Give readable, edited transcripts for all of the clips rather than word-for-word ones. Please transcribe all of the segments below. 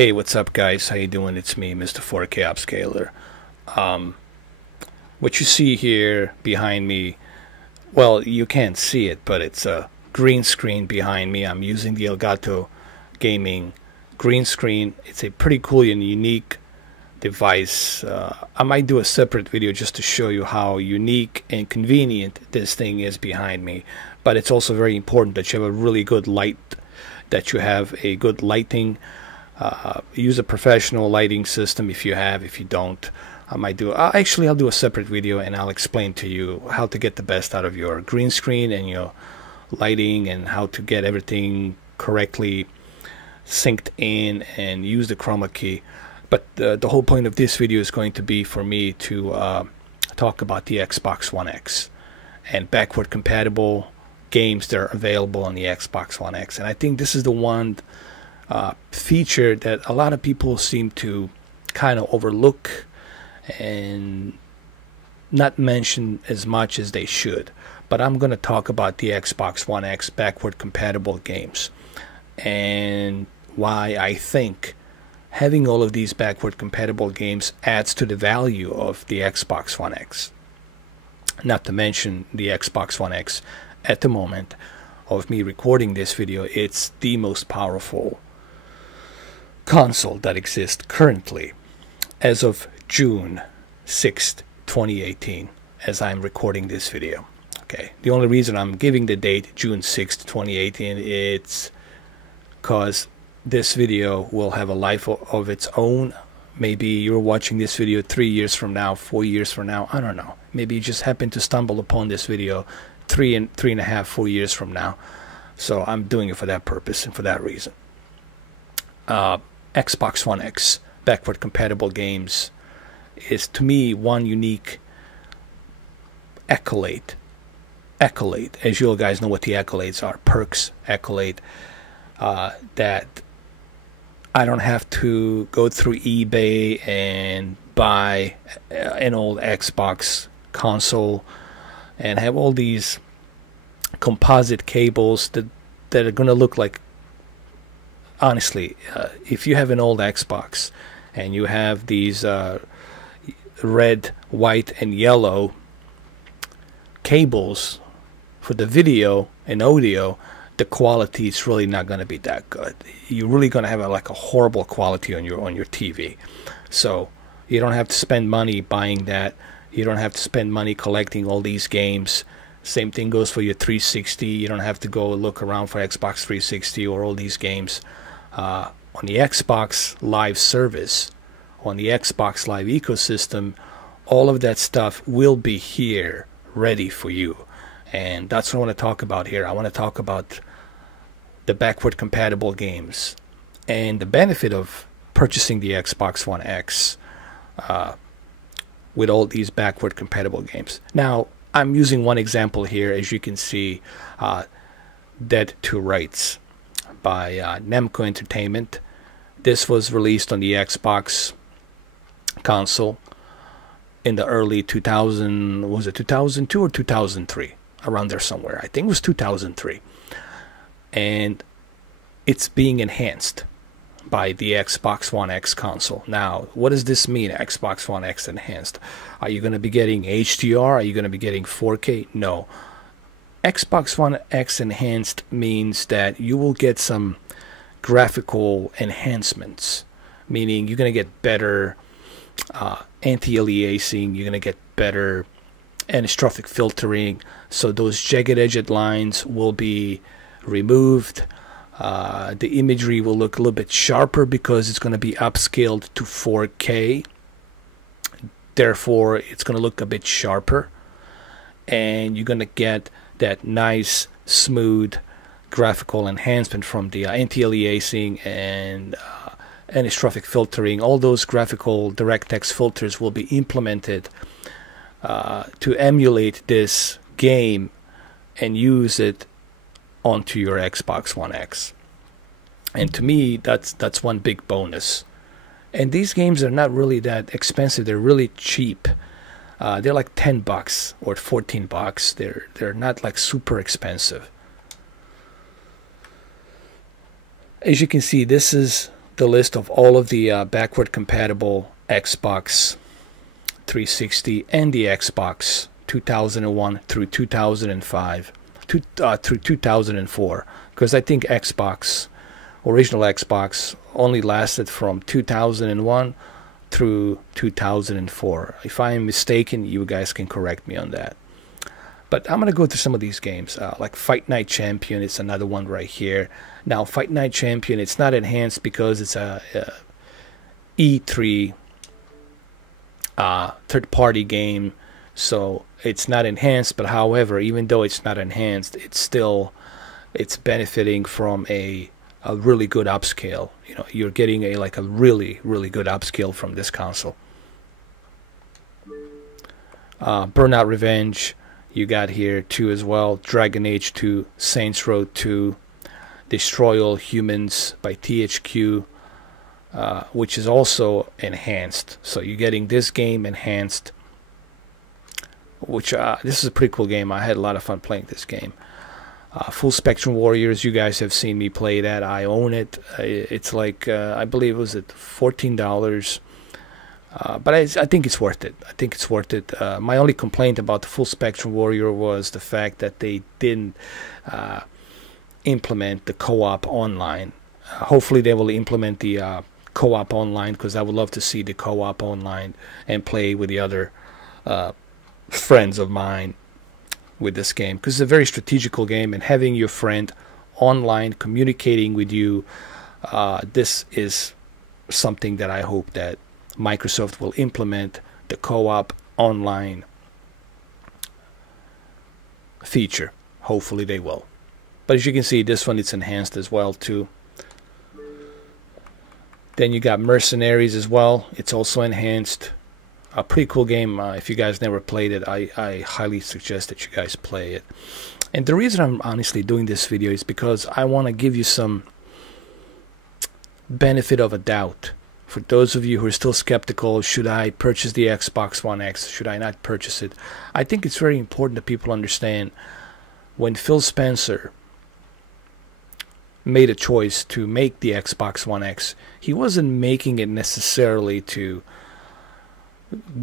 Hey, what's up, guys? How you doing? It's me, Mr. 4K Upscaler. What you see here behind me, well, you can't see it, but it's a green screen behind me. I'm using the Elgato Gaming green screen. It's a pretty cool and unique device. I might do a separate video just to show you how unique and convenient this thing is behind me. But it's also very important that you have a really good light, that you have a good lighting. Use a professional lighting system if you have. If you don't, I might do actually I'll do a separate video and I'll explain to you how to get the best out of your green screen and your lighting, and how to get everything correctly synced in and use the chroma key. But the whole point of this video is going to be for me to talk about the Xbox One X and backward compatible games that are available on the Xbox One X. And I think this is the one feature that a lot of people seem to kind of overlook and not mention as much as they should. But I'm going to talk about the Xbox One X backward compatible games and why I think having all of these backward compatible games adds to the value of the Xbox One X. Not to mention the Xbox One X at the moment of me recording this video, it's the most powerful console that exists currently as of June 6th, 2018, as I'm recording this video. Okay, the only reason I'm giving the date June 6th, 2018, it's because this video will have a life of its own. Maybe you're watching this video 3 years from now, 4 years from now, I don't know. Maybe you just happen to stumble upon this video 3.5, 4 years from now. So I'm doing it for that purpose and for that reason. Xbox One X backward compatible games is, to me, one unique accolade. As you all guys know what the accolades are, perks, accolade, that I don't have to go through eBay and buy an old Xbox console and have all these composite cables that are going to look like, honestly, if you have an old Xbox and you have these red, white, and yellow cables for the video and audio, the quality is really not going to be that good. You're really going to have like a horrible quality on your TV. So you don't have to spend money buying that. You don't have to spend money collecting all these games. Same thing goes for your 360. You don't have to go look around for Xbox 360 or all these games. On the Xbox Live service, on the Xbox Live ecosystem, all of that stuff will be here ready for you. And that's what I want to talk about here. I want to talk about the backward compatible games and the benefit of purchasing the Xbox One X with all these backward compatible games. Now, I'm using one example here, as you can see, Dead to Rights by Namco Entertainment. This was released on the Xbox console in the early 2000, was it 2002 or 2003? Around there somewhere. I think it was 2003. And it's being enhanced by the Xbox One X console. Now, what does this mean, Xbox One X enhanced? Are you going to be getting HDR? Are you going to be getting 4K? No. Xbox One X enhanced means that you will get some graphical enhancements, meaning you're going to get better anti-aliasing, you're going to get better anisotropic filtering, so those jagged edged lines will be removed. The imagery will look a little bit sharper because it's going to be upscaled to 4K. Therefore, it's going to look a bit sharper, and you're going to get that nice, smooth graphical enhancement from the anti-aliasing and anisotropic filtering. All those graphical DirectX filters will be implemented to emulate this game and use it onto your Xbox One X. And to me, that's one big bonus. And these games are not really that expensive. They're really cheap. They're like $10 or $14. They're not like super expensive. As you can see, this is the list of all of the backward compatible Xbox 360 and the Xbox 2001 through 2005 through 2004, because I think original Xbox only lasted from 2001 through 2004. If I am mistaken, you guys can correct me on that. But I'm going to go through some of these games, like Fight Night Champion. It's another one right here. Now, Fight Night Champion, it's not enhanced because it's a E3 third-party game, so it's not enhanced. But however, even though it's not enhanced, it's benefiting from a really good upscale. You know, you're getting a really good upscale from this console. Burnout Revenge, you got here too as well. Dragon Age 2, Saints Row 2, Destroy All Humans by THQ, which is also enhanced. So you're getting this game enhanced, which this is a pretty cool game. I had a lot of fun playing this game. Full Spectrum Warriors, you guys have seen me play that. I own it. It's like, I believe it was at $14. But I think it's worth it. I think it's worth it. My only complaint about the Full Spectrum Warrior was the fact that they didn't implement the co-op online. Hopefully they will implement the co-op online, because I would love to see the co-op online and play with the other friends of mine with this game, because it's a very strategical game, and having your friend online communicating with you, this is something that I hope that Microsoft will implement, the co-op online feature. Hopefully they will. But as you can see, this one, it's enhanced as well too. Then you got Mercenaries as well. It's also enhanced. A pretty cool game. If you guys never played it, I highly suggest that you guys play it. And the reason I'm honestly doing this video is because I want to give you some benefit of a doubt. For those of you who are still skeptical, should I purchase the Xbox One X? Should I not purchase it? I think it's very important that people understand, when Phil Spencer made a choice to make the Xbox One X, he wasn't making it necessarily to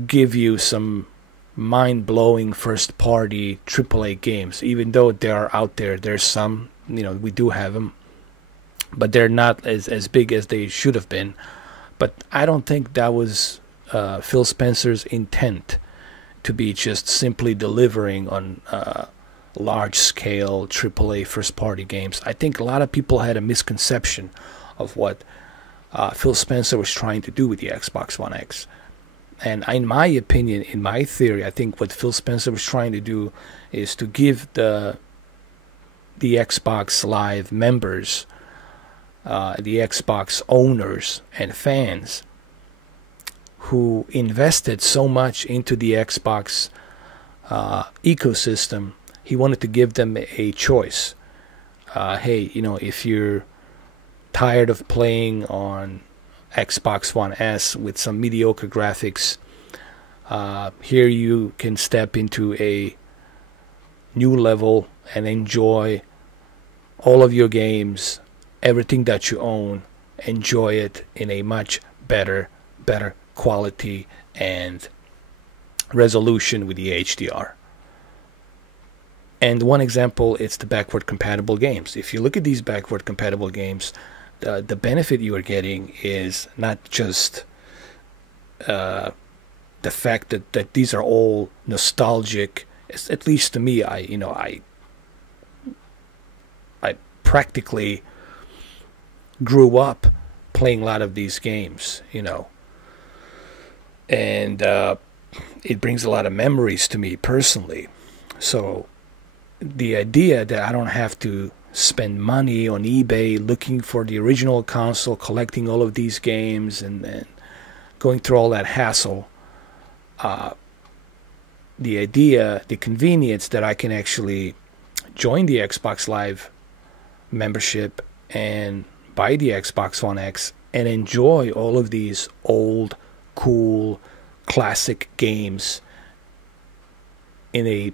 give you some mind-blowing first-party AAA games. Even though they are out there, there's some, you know, we do have them, but they're not as big as they should have been. But I don't think that was Phil Spencer's intent, to be just simply delivering on large-scale AAA first-party games. I think a lot of people had a misconception of what Phil Spencer was trying to do with the Xbox One X. And in my opinion, in my theory, I think what Phil Spencer was trying to do is to give the Xbox Live members, the Xbox owners and fans who invested so much into the Xbox ecosystem, he wanted to give them a choice. Hey, you know, if you're tired of playing on Xbox One S with some mediocre graphics, here you can step into a new level and enjoy all of your games, everything that you own, enjoy it in a much better quality and resolution with the HDR. And one example, it's the backward compatible games. If you look at these backward compatible games, the benefit you are getting is not just the fact that these are all nostalgic. At least to me, I practically grew up playing a lot of these games, you know, and it brings a lot of memories to me personally. So the idea that I don't have to spend money on eBay looking for the original console, collecting all of these games, and going through all that hassle, the idea, the convenience that I can actually join the Xbox Live membership and buy the Xbox One X and enjoy all of these old, cool, classic games in a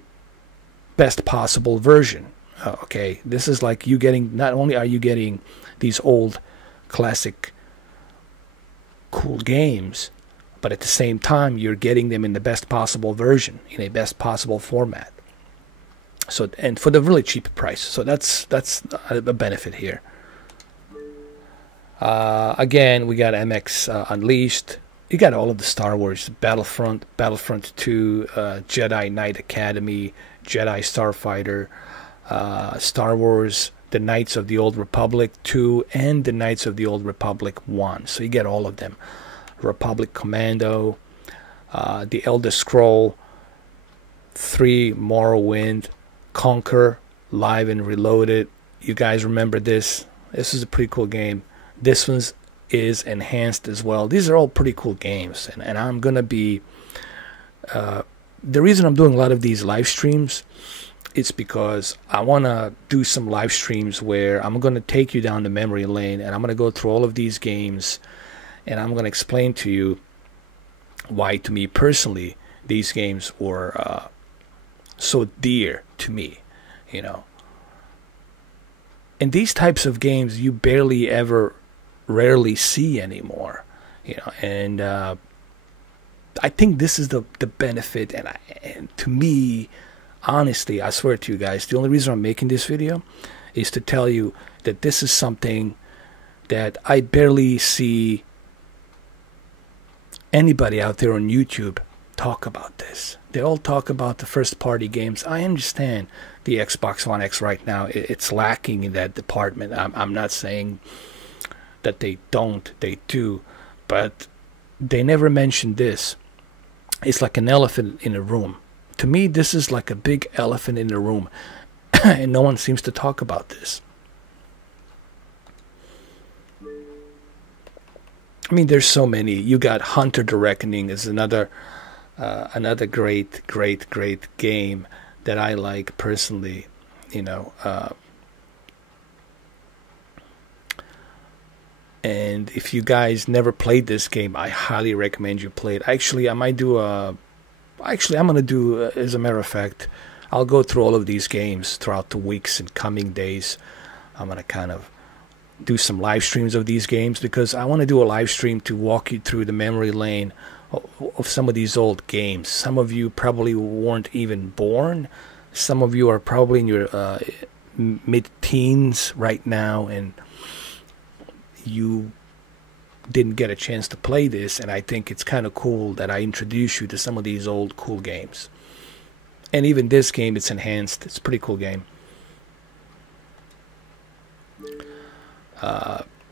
best possible version. Okay, this is like you getting, not only are you getting these old classic cool games, but at the same time you're getting them in the best possible version, in a best possible format. So, and for the really cheap price. So that's a benefit here. Again, we got MX Unleashed. You got all of the Star Wars: Battlefront, Battlefront 2, Jedi Knight Academy, Jedi Starfighter, Star Wars: The Knights of the Old Republic 2, and The Knights of the Old Republic 1. So you get all of them. Republic Commando, The Elder Scroll 3, Morrowind, Conquer, Live and Reloaded. You guys remember this? This is a pretty cool game. This one is enhanced as well. These are all pretty cool games, and I'm gonna be the reason I'm doing a lot of these live streams, it's because I want to do some live streams where I'm going to take you down the memory lane, and I'm going to go through all of these games, and I'm going to explain to you why, to me personally, these games were so dear to me, you know. And these types of games you barely ever, rarely see anymore, you know. And I think this is the benefit, and to me, honestly, I swear to you guys, the only reason I'm making this video is to tell you that this is something that I barely see anybody out there on YouTube talk about this. They all talk about the first party games. I understand the Xbox One X right now, it's lacking in that department. I'm not saying that they don't, they do, but they never mention this. It's like an elephant in a room. To me, this is like a big elephant in the room, and no one seems to talk about this. I mean, there's so many. You got Hunter the Reckoning is another great game that I like personally, you know. And if you guys never played this game, I highly recommend you play it. Actually, I might do a... Actually, I'm going to do, as a matter of fact, I'll go through all of these games throughout the weeks and coming days. I'm going to kind of do some live streams of these games, because I want to do a live stream to walk you through the memory lane of some of these old games. Some of you probably weren't even born. Some of you are probably in your mid-teens right now, and you didn't get a chance to play this, and I think it's kind of cool that I introduce you to some of these old cool games. And even this game, it's enhanced. It's a pretty cool game.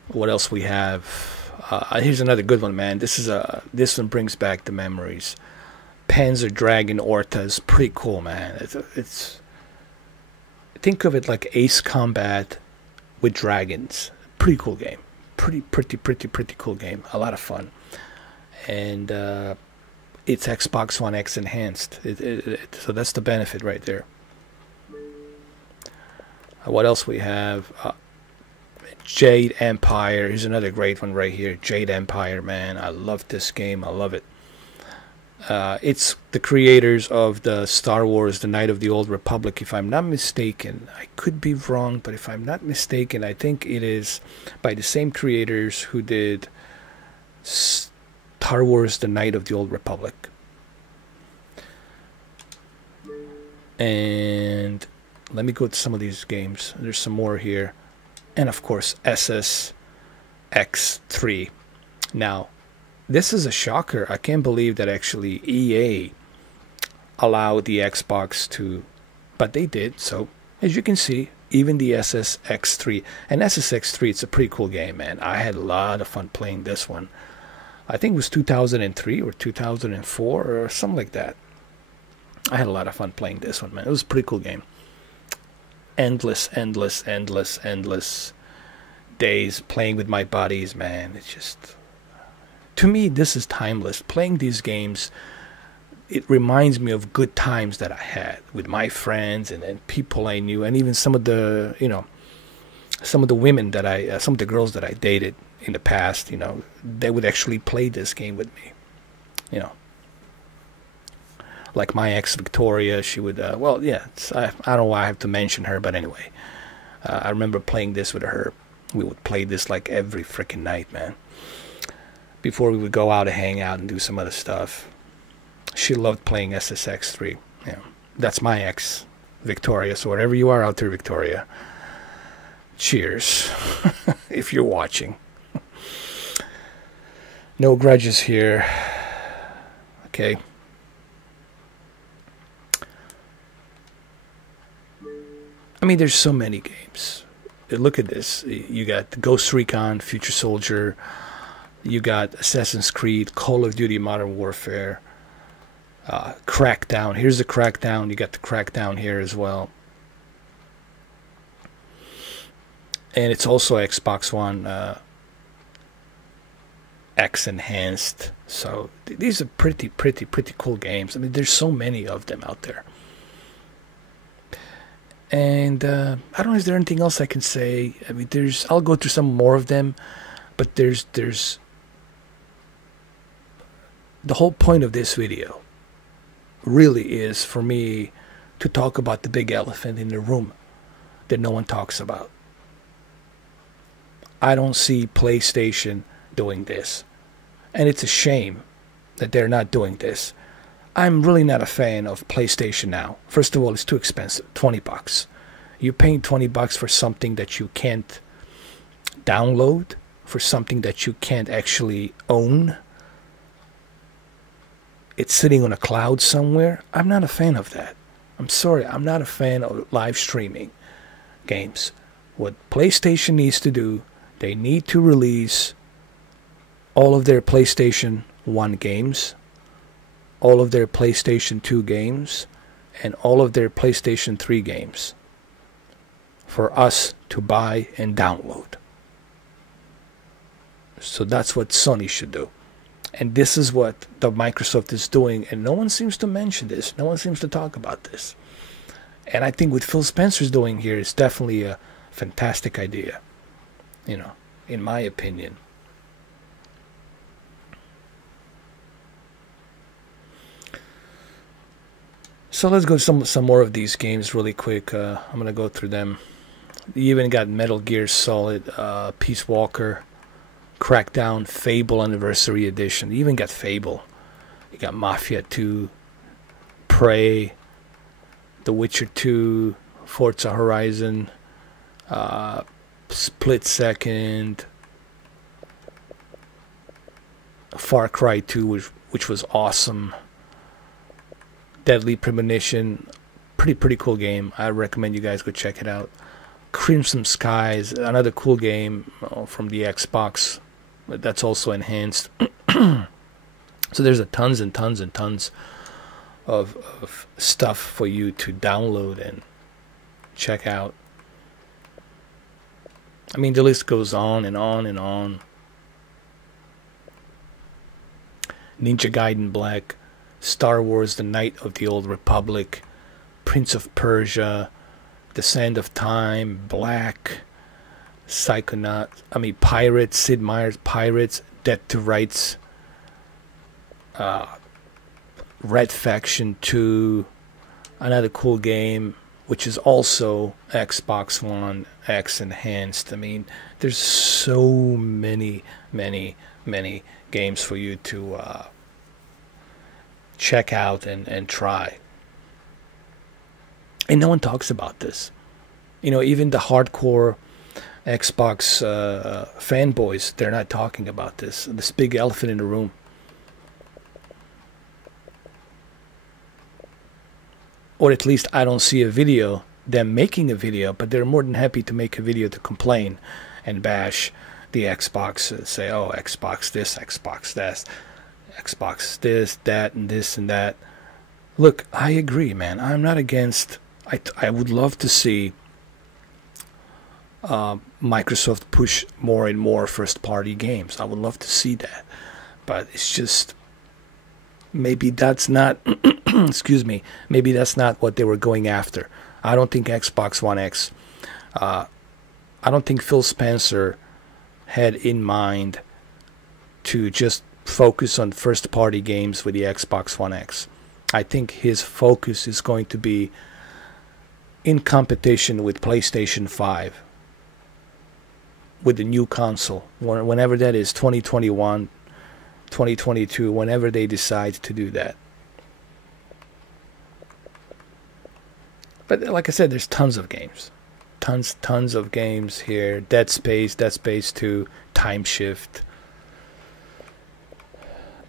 What else we have? Here's another good one, man. This one brings back the memories. Panzer Dragon Orta is pretty cool, man. It's think of it like Ace Combat with dragons. Pretty cool game. Pretty cool game. A lot of fun. And it's Xbox One X enhanced. So that's the benefit right there. What else we have? Jade Empire. Here's another great one right here. Jade Empire, man. I love this game. I love it. It's the creators of the Star Wars: The Knight of the Old Republic, if I'm not mistaken. I could be wrong, but if I'm not mistaken, I think it is by the same creators who did Star Wars: The Knight of the Old Republic. And let me go to some of these games. There's some more here. And of course, SSX3. Now, this is a shocker. I can't believe that actually EA allowed the Xbox to, but they did. So as you can see, even the SSX3, and SSX3, it's a pretty cool game, man. I had a lot of fun playing this one. I think it was 2003 or 2004 or something like that. I had a lot of fun playing this one, man. It was a pretty cool game. Endless days playing with my buddies, man. It's just, to me, this is timeless. Playing these games, it reminds me of good times that I had with my friends and people I knew, and even some of the, you know, some of the women that some of the girls that I dated in the past, you know, they would actually play this game with me, you know. Like my ex Victoria, she would, well, yeah, I don't know why I have to mention her, but anyway, I remember playing this with her. We would play this like every freaking night, man. before we would go out and hang out and do some other stuff. She loved playing SSX3. Yeah, that's my ex, Victoria. So wherever you are out there, Victoria, cheers, if you're watching. No grudges here. Okay. I mean, there's so many games. Look at this. You got the Ghost Recon, Future Soldier. You got Assassin's Creed, Call of Duty Modern Warfare, Crackdown. Here's the Crackdown. You got the Crackdown here as well. And it's also Xbox One X enhanced. So these are pretty cool games. I mean, there's so many of them out there. And I don't know, is there anything else I can say? I mean, I'll go through some more of them, but there's the whole point of this video really is for me to talk about the big elephant in the room that no one talks about. I don't see PlayStation doing this, and it's a shame that they're not doing this. I'm really not a fan of PlayStation now. First of all, it's too expensive, $20. You're paying $20 for something that you can't download, for something that you can't actually own. It's sitting on a cloud somewhere. I'm not a fan of that. I'm sorry, I'm not a fan of live streaming games. What PlayStation needs to do, they need to release all of their PlayStation 1 games, all of their PlayStation 2 games, and all of their PlayStation 3 games for us to buy and download. So that's what Sony should do. And this is what the Microsoft is doing, and no one seems to mention this. No one seems to talk about this. And I think what Phil Spencer's doing here is definitely a fantastic idea, you know, in my opinion. So let's go to some more of these games really quick. I'm going to go through them. You even got Metal Gear Solid, Peace Walker, Crackdown, Fable Anniversary Edition. You even got Fable. You got Mafia 2, Prey, The Witcher 2, Forza Horizon, Split Second, Far Cry 2, which was awesome. Deadly Premonition, pretty cool game. I recommend you guys go check it out. Crimson Skies, another cool game from the Xbox that's also enhanced. So there's tons and tons of stuff for you to download and check out. I mean, the list goes on and on and on. Ninja Gaiden Black, Star Wars The Knight of the Old Republic, Prince of Persia, The Sand of Time, Black, Psychonaut, Pirates, Sid Meier's Pirates, Dead to Rights, Red Faction 2, another cool game, which is also Xbox One X enhanced. I mean, there's so many games for you to check out and try. And no one talks about this. You know, even the hardcore Xbox fanboys, they're not talking about this big elephant in the room. Or at least I don't see a video, them making a video, but they're more than happy to make a video to complain and bash the Xbox, say, oh, Xbox this, Xbox that, Xbox this, that, and this and that. Look, I agree, man. I'm not against. I would love to see Microsoft push more and more first-party games. I would love to see that, but it's just maybe that's not. Excuse me. Maybe that's not what they were going after. I don't think Xbox One X. I don't think Phil Spencer had in mind to just focus on first-party games with the Xbox One X. I think his focus is going to be in competition with PlayStation 5, with the new console, whenever that is, 2021, 2022, whenever they decide to do that. But like I said, there's tons of games. Tons of games here. Dead Space 2, Time Shift,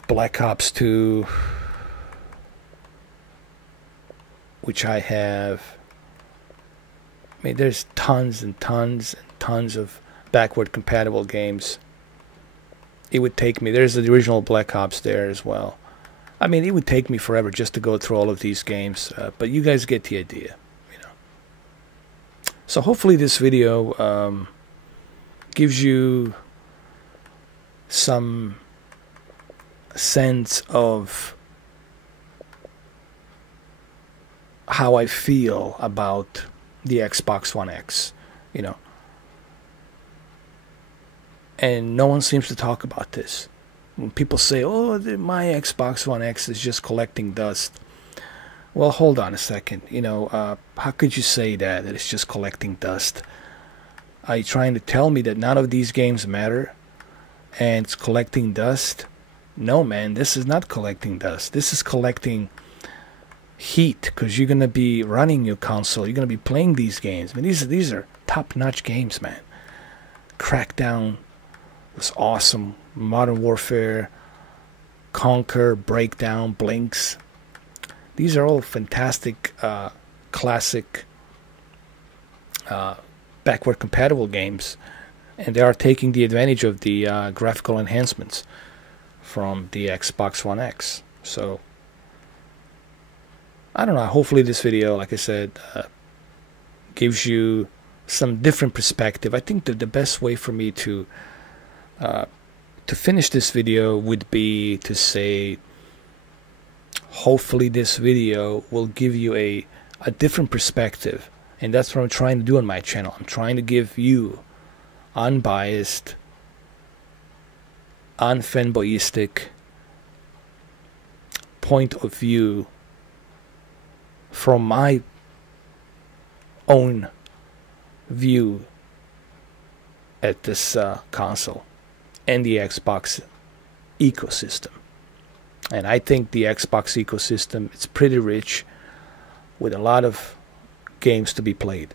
Black Ops 2, which I have. I mean, there's tons and tons and tons of backward compatible games. It would take me, there's the original Black Ops there as well. I mean, it would take me forever just to go through all of these games, but you guys get the idea. So hopefully this video gives you some sense of how I feel about the Xbox One X, And no one seems to talk about this. When people say, oh, my Xbox One X is just collecting dust. Well, hold on a second. How could you say that it's just collecting dust? Are you trying to tell me that none of these games matter and it's collecting dust? No, man, this is not collecting dust. This is collecting heat, because you're going to be running your console. You're going to be playing these games. I mean, these are top-notch games, man. Crackdown was awesome. Modern Warfare, Conquer, Breakdown, Blinks. These are all fantastic, classic, backward compatible games, and they are taking the advantage of the graphical enhancements from the Xbox One X. So, I don't know, hopefully this video, like I said, gives you some different perspective. I think that the best way for me to finish this video would be to say, hopefully this video will give you a different perspective, and that's what I'm trying to do on my channel. I'm trying to give you unbiased, unfanboyistic point of view from my own view at this console and the Xbox ecosystem. And I think the Xbox ecosystem is pretty rich with a lot of games to be played.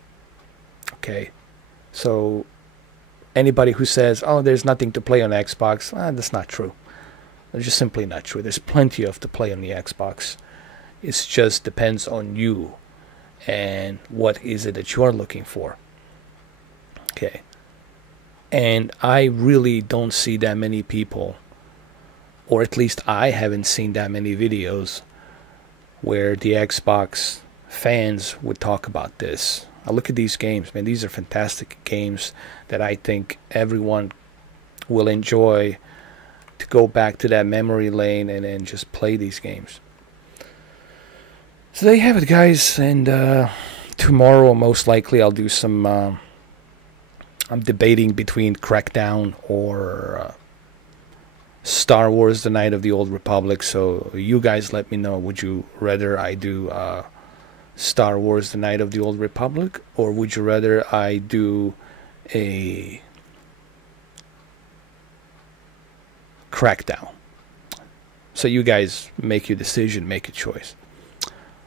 Okay, so anybody who says, oh, there's nothing to play on Xbox, that's not true. That's just simply not true. There's plenty of to play on the Xbox. It just depends on you and what is it that you're looking for. Okay, and I really don't see that many people, or at least I haven't seen that many videos where the Xbox fans would talk about this. I look at these games, man. These are fantastic games that I think everyone will enjoy, to go back to that memory lane and then just play these games. So there you have it, guys. And tomorrow, most likely, I'll do some... I'm debating between Crackdown or... Star Wars: The Night of the Old Republic. So you guys let me know, would you rather I do Star Wars: The Night of the Old Republic, or would you rather I do a Crackdown? So you guys make your decision, make a choice.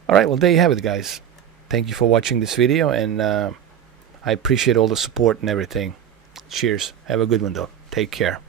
Alright, well, there you have it, guys. Thank you for watching this video, and I appreciate all the support and everything. Cheers. Have a good one, though. Take care.